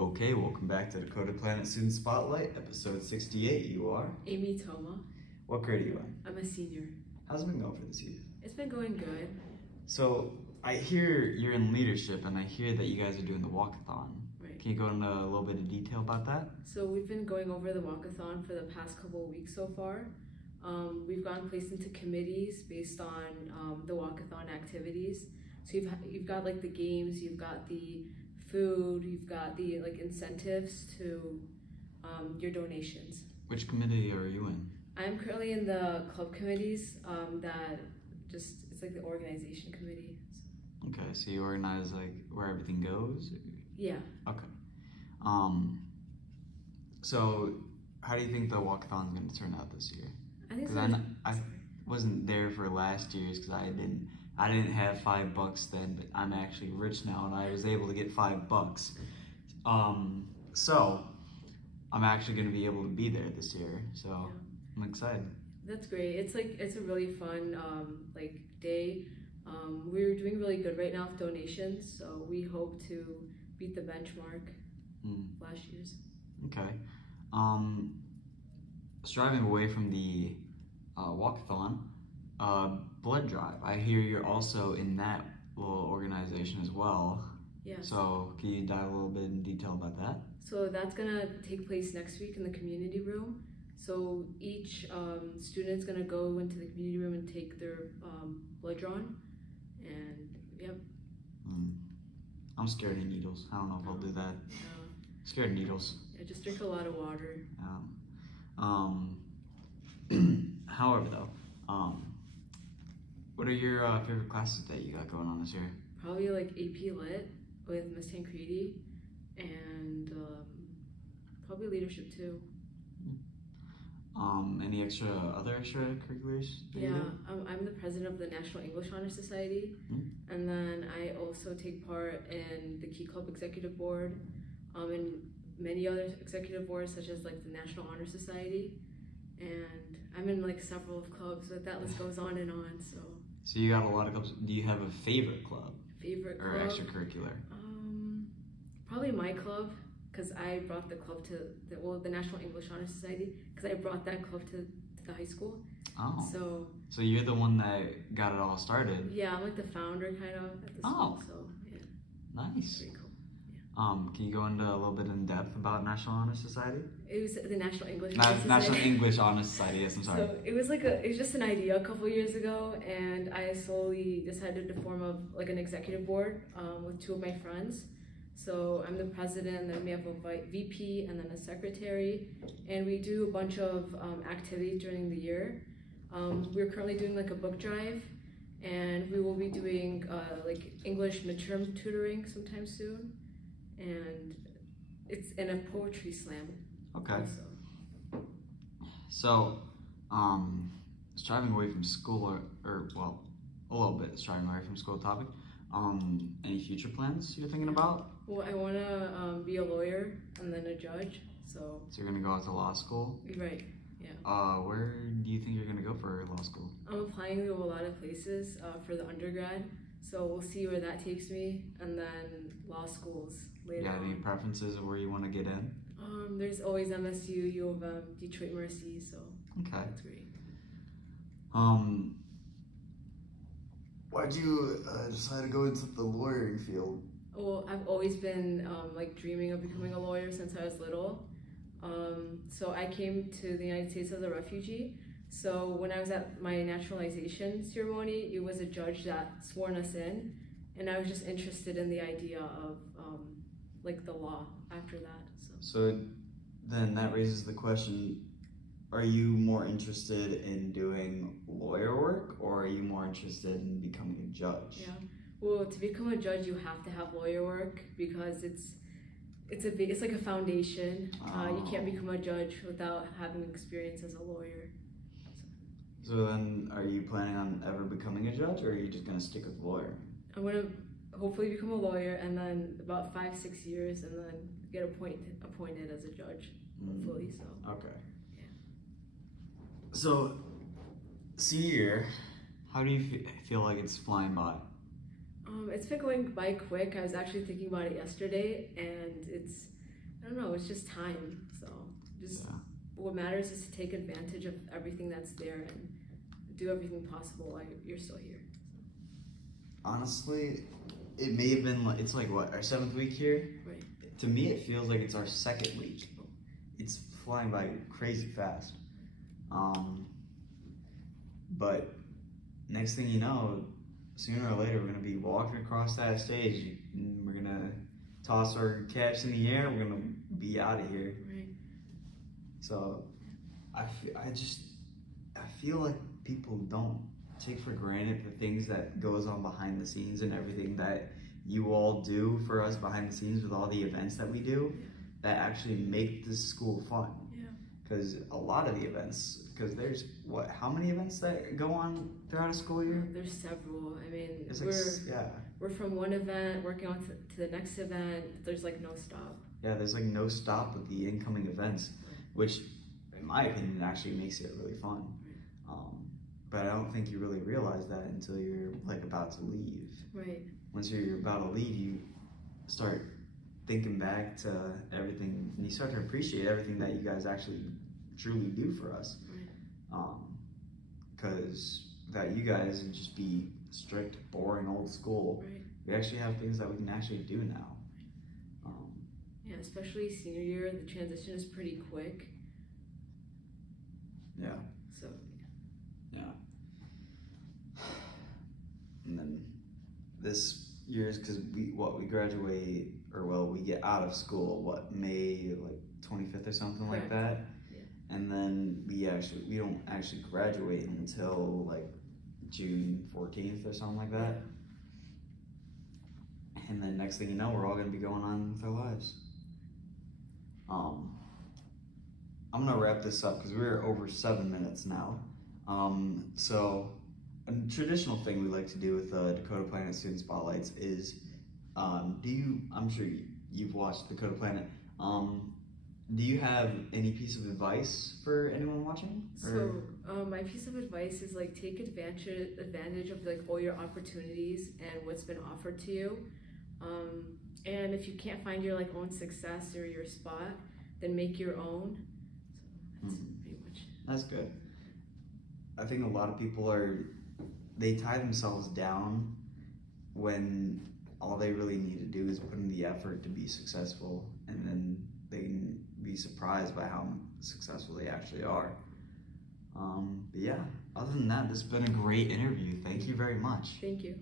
Okay, welcome back to Dakota Planet Student Spotlight, episode 68. You are? Eemi Toma. What grade are you in? I'm a senior. How's it been going for this year? It's been going good. So, I hear you're in leadership, and I hear that you guys are doing the walkathon. Right. Can you go into a little bit of detail about that? So we've been going over the walkathon for the past couple of weeks so far. We've gotten placed into committees based on the walkathon activities. So you've got like the games, you've got the food, you've got the like incentives to your donations. Which committee are you in? I'm currently in the club committees it's like the organization committee. Okay, so you organize like where everything goes? Yeah. Okay. So how do you think the walkathon is going to turn out this year? I think I wasn't there for last year's because I didn't have $5 then, but I'm actually rich now and I was able to get $5. So I'm actually going to be able to be there this year. So yeah. I'm excited. That's great. It's a really fun day. We're doing really good right now with donations, so we hope to beat the benchmark last year's. Okay. Striving away from the walkathon, blood drive. I hear you're also in that little organization as well. Yes. So can you dive a little bit in detail about that? So that's gonna take place next week in the community room. So each student's gonna go into the community room and take their blood drawn, and yep. I'm scared of needles. I don't know if I'll do that. Scared of needles. Yeah, just drink a lot of water. However, though, what are your favorite classes that you got going on this year? Probably like AP Lit with Miss Tancredi, and probably leadership too. Any other extracurriculars? Yeah, I'm the president of the National English Honor Society, and then I also take part in the Key Club Executive Board, and many other executive boards such as like the National Honor Society, and I'm in like several of clubs, but that list goes on and on. So you got a lot of clubs. Do you have a favorite club? Favorite club? Or extracurricular? Probably my club. Because I brought the club to the National English Honor Society, because I brought that club to the high school. Oh. So you're the one that got it all started. Yeah, I'm like the founder kind of at the school. So yeah. Nice. Pretty cool. Yeah. Can you go into a little bit in depth about National Honor Society? It was the National English Honor Society. National English Honor Society. Yes, I'm sorry. So it was just an idea a couple years ago, and I slowly decided to form an executive board with two of my friends. So I'm the president, and then we have a VP and then a secretary, and we do a bunch of activities during the year. We're currently doing like a book drive, and we will be doing like English midterm tutoring sometime soon, and it's in a poetry slam. Okay. Also. So, striving away from school, or a little bit striving away from school topic. Any future plans you're thinking about? Well, I want to be a lawyer and then a judge. So you're gonna go out to law school? Right. Yeah. Where do you think you're gonna go for law school? I'm applying to a lot of places for the undergrad, so we'll see where that takes me, and then law schools later. Yeah. Any preferences of where you want to get in? There's always MSU, U of M, Detroit Mercy. So okay. That's great. Why'd you decide to go into the lawyering field? Well, I've always been dreaming of becoming a lawyer since I was little. So I came to the United States as a refugee. So when I was at my naturalization ceremony, it was a judge that sworn us in, and I was just interested in the idea of the law after that. So then that raises the question, are you more interested in doing lawyer work, or are you more interested in becoming a judge? Yeah. Well, to become a judge, you have to have lawyer work because it's like a foundation. You can't become a judge without having experience as a lawyer. So then, are you planning on ever becoming a judge, or are you just gonna stick with lawyer? I'm gonna hopefully become a lawyer, and then about 5-6 years, and then get appointed as a judge. Hopefully, so. Okay. So, senior year, how do you feel like it's flying by? It's been going by quick. I was actually thinking about it yesterday, and don't know, it's just time. So just what matters is to take advantage of everything that's there and do everything possible while you're still here. Honestly, it may have been, it's like what, our 7th week here? Right. To me, it feels like it's our 2nd week. It's flying by crazy fast. But next thing you know, sooner or later, we're going to be walking across that stage. And we're going to toss our caps in the air. We're going to be out of here. Right. So I feel like people don't take for granted the things that goes on behind the scenes and everything that you all do for us behind the scenes with all the events that we do that actually make this school fun. Because a lot of the events, because there's how many events that go on throughout a school year? There's several. I mean, it's we're from one event working on to the next event. There's like no stop. Yeah, there's like no stop with the incoming events, which in my opinion actually makes it really fun. But I don't think you really realize that until you're like about to leave. Right. Once you're about to leave, you start thinking back to everything, and you start to appreciate everything that you guys actually truly do for us. Right. Because that you guys would just be strict, boring old school. Right. We actually have things that we can actually do now. Yeah, especially senior year, the transition is pretty quick. Yeah. So. Yeah. And then this year's, because we graduate, or well, we get out of school, May like 25th or something like that. Yeah. And then we don't actually graduate until like June 14th or something like that. Yeah. And then next thing you know, we're all gonna be going on with our lives. I'm gonna wrap this up because we're over 7 minutes now. So a traditional thing we like to do with Dakota Planet Student Spotlights is, I'm sure you've watched Dakota Planet. Do you have any piece of advice for anyone watching? So my piece of advice is like take advantage of like all your opportunities and what's been offered to you. And if you can't find your like own success or your spot, then make your own. So that's pretty much it. That's good. I think a lot of people they tie themselves down when all they really need to do is put in the effort to be successful, and then they can be surprised by how successful they actually are. But yeah, other than that, this has been a great interview. Thank you very much. Thank you.